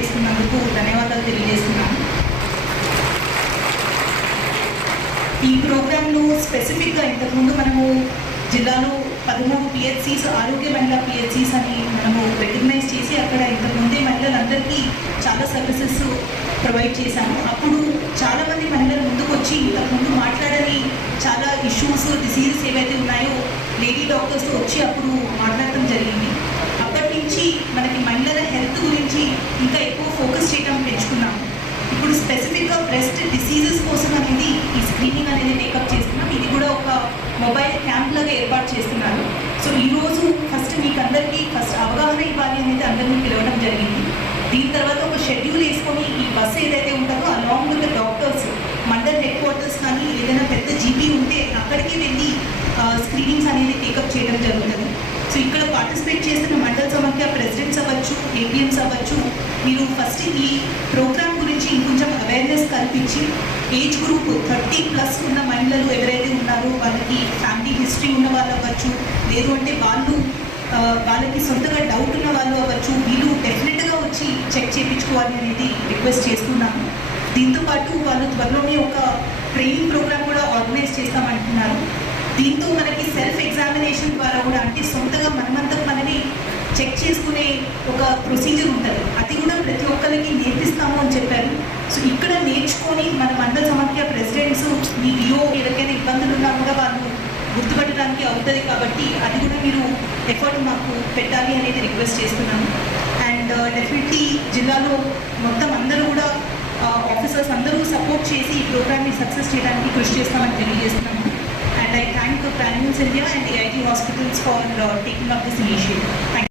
చేస్తున్నందుకు ధన్యవాదాలు తెలియజేస్తున్నాను. ఈ ప్రోగ్రాంలో స్పెసిఫిక్గా ఇంతకుముందు మనము జిల్లాలో 13 PHCs ఆరోగ్య మహిళా PHCs అని మనము రికగ్నైజ్ చేసి అక్కడ ఇంతకుముందే మహిళలందరికీ చాలా సర్వీసెస్ ప్రొవైడ్ చేశాము. అప్పుడు చాలామంది మహిళలు ముందుకు వచ్చి ఇంతకుముందు మాట్లాడని చాలా ఇష్యూస్ డిసీజెస్ ఏవైతే ఉన్నాయో లేడీ డాక్టర్స్తో వచ్చి అప్పుడు మాట్లాడటం జరిగింది. అప్పటి నుంచి మనకి మహిళల హెల్త్ గురించి ఇంకా ఎక్కువ ఫోకస్ చేయడం పెంచుకున్నాము. ఇప్పుడు స్పెసిఫిక్గా బ్రెస్ట్ డిసీజెస్ కోసం అనేది ఈ స్క్రీనింగ్ అనేది టేకప్ చేస్తున్నాం. ఇది కూడా ఒక మొబైల్ క్యాంప్ లాగా ఏర్పాటు చేస్తున్నారు. సో ఈరోజు ఫస్ట్ మీకు అందరికీ అవగాహన ఇవ్వాలి అనేది అందరినీ పిలవడం జరిగింది. దీని తర్వాత ఒక షెడ్యూల్ వేసుకొని ఈ బస్సు ఏదైతే ఉంటుందో along with doctors mandal head quarters కానీ ఏదైనా పెద్ద జీపీ ఉంటే అక్కడికి వెళ్ళి స్క్రీనింగ్స్ అనేది టేకప్ చేయడం జరుగుతుంది. సో ఇక్కడ పార్టిసిపేట్ చేస్తున్న మండల సమాఖ్య ప్రెసిడెంట్స్ అవ్వచ్చు, ఏపీఎంస్ అవ్వచ్చు, మీరు ఫస్ట్ ఈ ప్రోగ్రామ్ గురించి ఇంకొంచెం అవేర్నెస్ కల్పించి ఏజ్ గ్రూప్ 30+ ఉన్న మహిళలు ఎవరైతే ఉన్నారో వాళ్ళకి ఫ్యామిలీ హిస్టరీ ఉన్న వాళ్ళు అవ్వచ్చు, లేదు అంటే వాళ్ళకి సొంతగా డౌట్ ఉన్న వాళ్ళు అవ్వచ్చు, వీళ్ళు డెఫినెట్గా వచ్చి చెక్ చేయించుకోవాలి అనేది రిక్వెస్ట్ చేస్తున్నాను. దీంతోపాటు వాళ్ళు త్వరలోనే ఒక ట్రైనింగ్ ప్రోగ్రామ్ కూడా ఆర్గనైజ్ చేస్తామంటున్నారు. దీంతో మనకి సెల్ఫ్ ఎగ్జామినేషన్ ద్వారా కూడా అంటే సొంతగా మనని చెక్ చేసుకునే ఒక ప్రొసీజర్ ఉంటుంది. అది కూడా ప్రతి ఒక్కరికి నేర్పిస్తాము అని చెప్పారు. సో ఇక్కడ నేర్చుకొని మన మండల సమాఖ్య ప్రెసిడెంట్స్ మీ డిఓ ఎవరికైనా ఇబ్బందులు ఉన్నా కూడా వాళ్ళు గుర్తుపట్టడానికి అవుతుంది. కాబట్టి అది కూడా మీరు ఎఫర్ట్ మాకు పెట్టాలి అనేది రిక్వెస్ట్ చేస్తున్నాను. అండ్ డెఫినెట్లీ జిల్లాలో మొత్తం అందరూ కూడా ఆఫీసర్స్ అందరూ సపోర్ట్ చేసి ఈ ప్రోగ్రామ్ని సక్సెస్ చేయడానికి కృషి చేస్తామని తెలియజేస్తున్నాము. And I thank the Prime Minister India and the IT hospitals for taking up this initiative. Thank you.